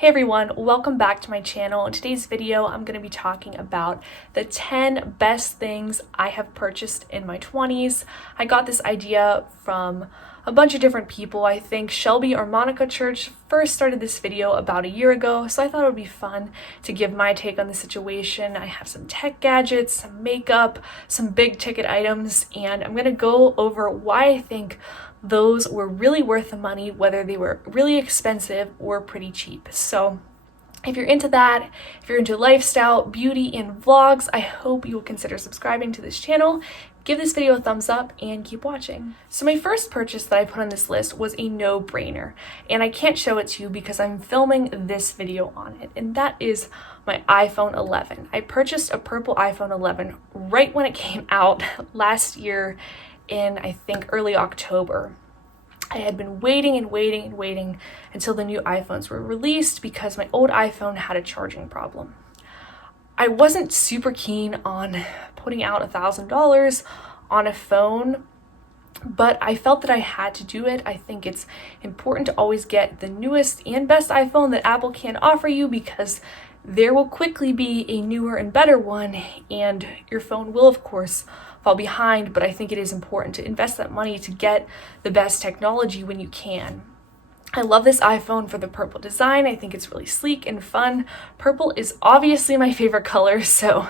Hey everyone, welcome back to my channel. In today's video, I'm going to be talking about the 10 best things I have purchased in my 20s. I got this idea from a bunch of different people. I think Shelby or Monica Church first started this video about a year ago, so I thought it would be fun to give my take on the situation. I have some tech gadgets, some makeup, some big ticket items, and I'm going to go over why I think those were really worth the money, whether they were really expensive or pretty cheap. So if you're into that, if you're into lifestyle, beauty, and vlogs, I hope you will consider subscribing to this channel. Give this video a thumbs up and keep watching. So my first purchase that I put on this list was a no-brainer, and I can't show it to you because I'm filming this video on it, and that is my iPhone 11. I purchased a purple iPhone 11 right when it came out last year in, I think, early October. I had been waiting until the new iPhones were released because my old iPhone had a charging problem. I wasn't super keen on putting out $1,000 on a phone, but I felt that I had to do it. I think it's important to always get the newest and best iPhone that Apple can offer you because there will quickly be a newer and better one, and your phone will, of course, fall behind, but I think it is important to invest that money to get the best technology when you can. I love this iPhone for the purple design. I think it's really sleek and fun. Purple is obviously my favorite color, so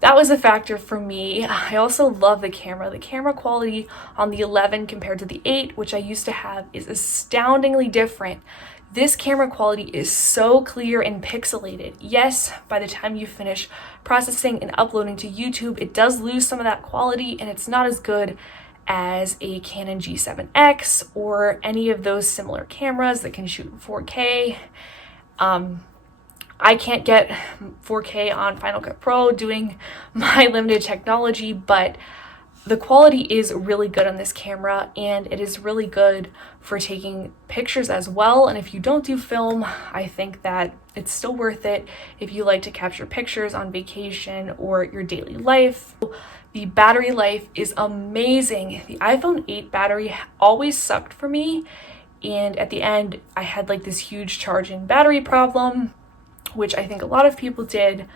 that was a factor for me. I also love the camera. The camera quality on the 11 compared to the 8, which I used to have, is astoundingly different. This camera quality is so clear and pixelated. Yes, by the time you finish processing and uploading to YouTube, it does lose some of that quality, and it's not as good as a Canon G7X or any of those similar cameras that can shoot 4K. I can't get 4K on Final Cut Pro doing my limited technology, but the quality is really good on this camera, and it is really good for taking pictures as well. And if you don't do film, I think that it's still worth it if you like to capture pictures on vacation or your daily life. The battery life is amazing. The iPhone 8 battery always sucked for me, and at the end I had like this huge charging battery problem, which I think a lot of people did.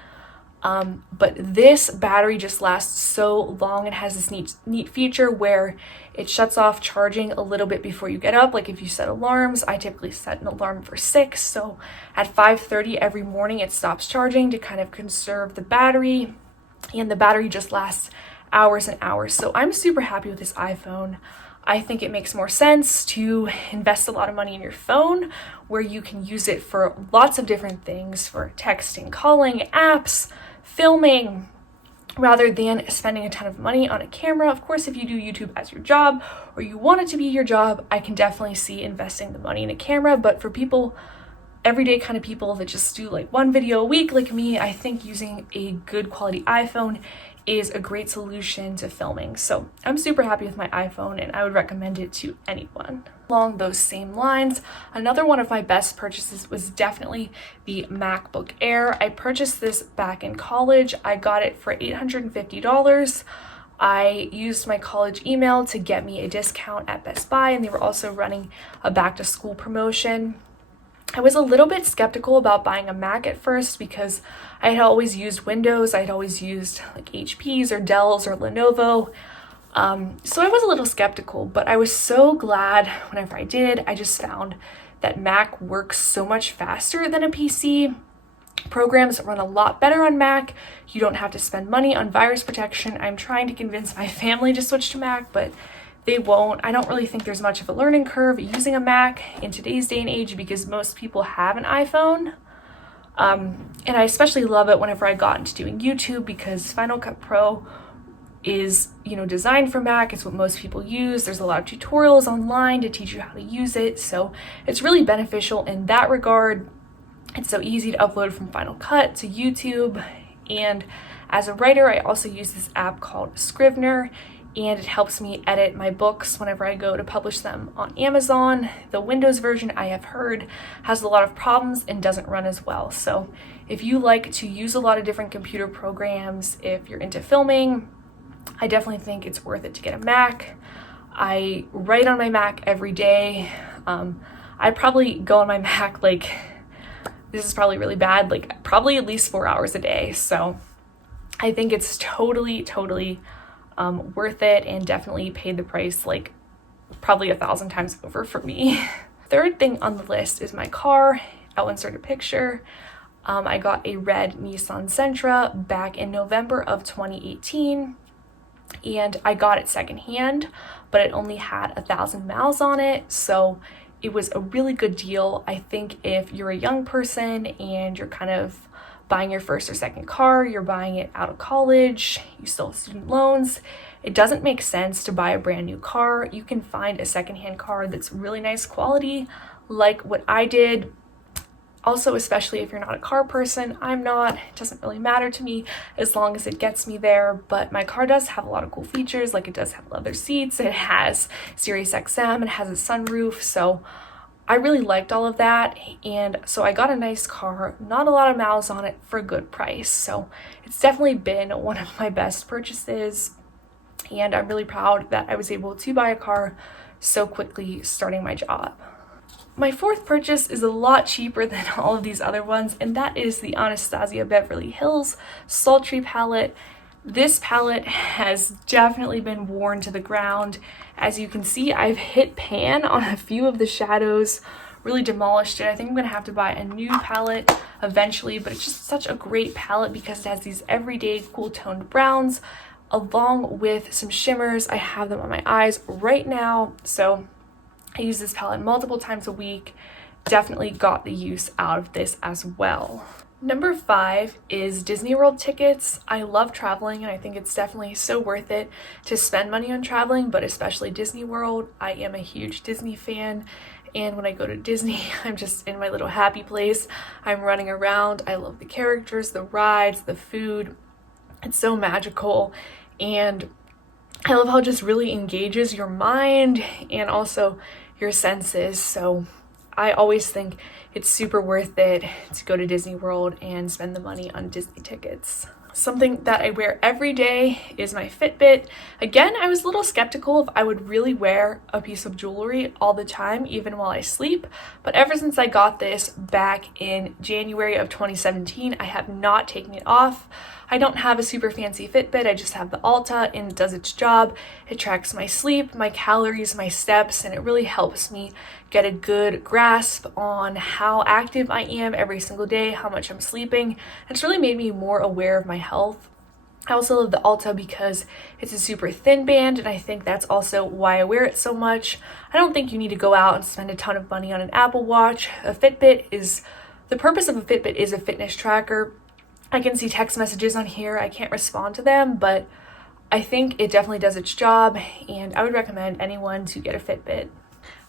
But this battery just lasts so long. It has this neat feature where it shuts off charging a little bit before you get up. Like if you set alarms, I typically set an alarm for 6, so at 5:30 every morning it stops charging to kind of conserve the battery, and the battery just lasts hours and hours. So I'm super happy with this iPhone. I think it makes more sense to invest a lot of money in your phone where you can use it for lots of different things, for texting, calling, apps, filming, rather than spending a ton of money on a camera. Of course, if you do YouTube as your job or you want it to be your job, I can definitely see investing the money in a camera. But for people, everyday kind of people that just do like one video a week like me, I think using a good quality iPhone is a great solution to filming. So I'm super happy with my iPhone, and I would recommend it to anyone. Along those same lines, another one of my best purchases was definitely the MacBook Air. I purchased this back in college. I got it for $850. I used my college email to get me a discount at Best Buy, and they were also running a back to school promotion. I was a little bit skeptical about buying a Mac at first because I had always used Windows. I had always used like HPs or Dells or Lenovo. So I was a little skeptical, but I was so glad whenever I did. I just found that Mac works so much faster than a PC. Programs run a lot better on Mac. You don't have to spend money on virus protection. I'm trying to convince my family to switch to Mac, but they won't. I don't really think there's much of a learning curve using a Mac in today's day and age because most people have an iPhone. And I especially love it whenever I got into doing YouTube because Final Cut Pro is, designed for Mac. It's what most people use. There's a lot of tutorials online to teach you how to use it. So it's really beneficial in that regard. It's so easy to upload from Final Cut to YouTube. And as a writer, I also use this app called Scrivener, and it helps me edit my books whenever I go to publish them on Amazon. The Windows version, I have heard, has a lot of problems and doesn't run as well. So if you like to use a lot of different computer programs, if you're into filming, I definitely think it's worth it to get a Mac. I write on my Mac every day. I probably go on my Mac like this is probably really bad, like probably at least 4 hours a day. So I think it's totally worth it, and definitely paid the price like probably 1,000 times over for me. Third thing on the list is my car. I'll insert a picture. I got a red Nissan Sentra back in November of 2018, and I got it secondhand, but it only had 1,000 miles on it, so it was a really good deal. I think if you're a young person and you're kind of buying your first or second car, you're buying it out of college, you still have student loans, it doesn't make sense to buy a brand new car. You can find a secondhand car that's really nice quality, like what I did. Also, especially if you're not a car person, I'm not, it doesn't really matter to me as long as it gets me there. But my car does have a lot of cool features, like it does have leather seats, it has Sirius XM, it has a sunroof, so I really liked all of that. And so I got a nice car, not a lot of miles on it, for a good price. So it's definitely been one of my best purchases, and I'm really proud that I was able to buy a car so quickly starting my job. My fourth purchase is a lot cheaper than all of these other ones, and that is the Anastasia Beverly Hills Sultry palette. This palette has definitely been worn to the ground. As you can see, I've hit pan on a few of the shadows, really demolished it. I think I'm gonna have to buy a new palette eventually, but it's just such a great palette because it has these everyday cool toned browns along with some shimmers. I have them on my eyes right now, so I use this palette multiple times a week. Definitely got the use out of this as well. Number 5 is Disney World tickets. I love traveling, and I think it's definitely so worth it to spend money on traveling, but especially Disney World. I am a huge Disney fan, and when I go to Disney, I'm just in my little happy place. I'm running around. I love the characters, the rides, the food. It's so magical, and I love how it just really engages your mind and also your senses. So I always think it's super worth it to go to Disney World and spend the money on Disney tickets. Something that I wear every day is my Fitbit. Again, I was a little skeptical if I would really wear a piece of jewelry all the time, even while I sleep. But ever since I got this back in January of 2017, I have not taken it off. I don't have a super fancy Fitbit, I just have the Alta, and it does its job. It tracks my sleep, my calories, my steps, and it really helps me get a good grasp on how active I am every single day, how much I'm sleeping. And it's really made me more aware of my health. I also love the Alta because it's a super thin band, and I think that's also why I wear it so much. I don't think you need to go out and spend a ton of money on an Apple Watch. The purpose of a Fitbit is a fitness tracker. I can see text messages on here, I can't respond to them, but I think it definitely does its job, and I would recommend anyone to get a Fitbit.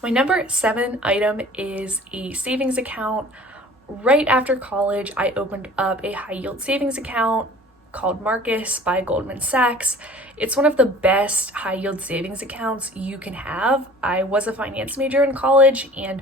My number 7 item is a savings account. Right after college, I opened up a high yield savings account called Marcus by Goldman Sachs. It's one of the best high yield savings accounts you can have. I was a finance major in college, and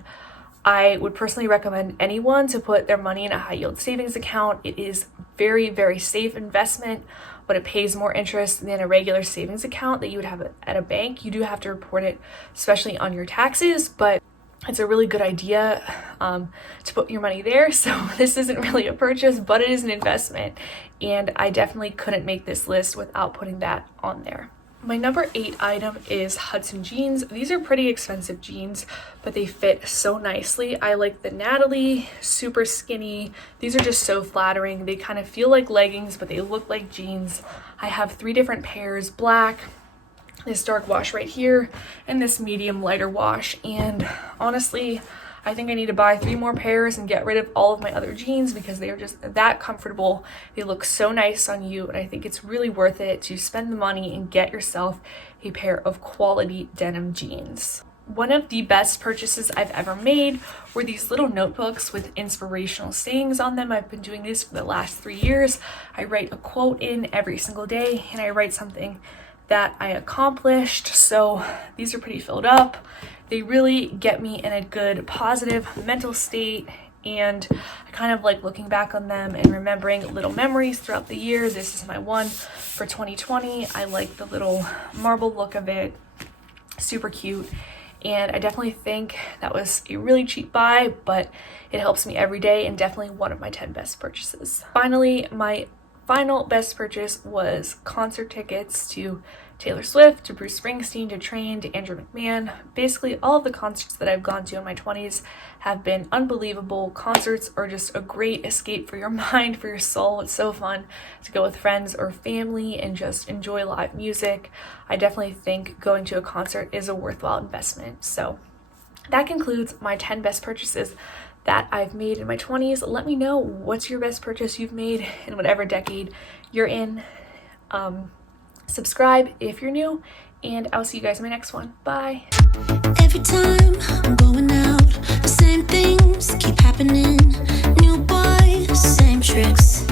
I would personally recommend anyone to put their money in a high yield savings account. It is very safe investment, but it pays more interest than a regular savings account that you would have at a bank. You do have to report it, especially on your taxes, but it's a really good idea to put your money there. So this isn't really a purchase, but it is an investment, and I definitely couldn't make this list without putting that on there. My number 8 item is Hudson Jeans. These are pretty expensive jeans, but they fit so nicely. I like the Natalie, super skinny. These are just so flattering. They kind of feel like leggings, but they look like jeans. I have 3 different pairs: black, this dark wash right here, and this medium lighter wash. And honestly, I think I need to buy 3 more pairs and get rid of all of my other jeans because they are just that comfortable. They look so nice on you, and I think it's really worth it to spend the money and get yourself a pair of quality denim jeans. One of the best purchases I've ever made were these little notebooks with inspirational sayings on them. I've been doing this for the last 3 years. I write a quote in every single day, and I write something that I accomplished. So these are pretty filled up. They really get me in a good positive mental state, and I kind of like looking back on them and remembering little memories throughout the year. This is my one for 2020. I like the little marble look of it, super cute. and I definitely think that was a really cheap buy, but it helps me every day and definitely one of my 10 best purchases. Finally, my final best purchase was concert tickets to Taylor Swift, to Bruce Springsteen, to Train, to Andrew McMahon. Basically, all of the concerts that I've gone to in my 20s have been unbelievable. Concerts are just a great escape for your mind, for your soul. It's so fun to go with friends or family and just enjoy live music. I definitely think going to a concert is a worthwhile investment. So that concludes my 10 best purchases that I've made in my 20s. Let me know what's your best purchase you've made in whatever decade you're in. Subscribe if you're new, and I'll see you guys in my next one. Bye. Every time I'm going out, the same things keep happening. New boy, same tricks.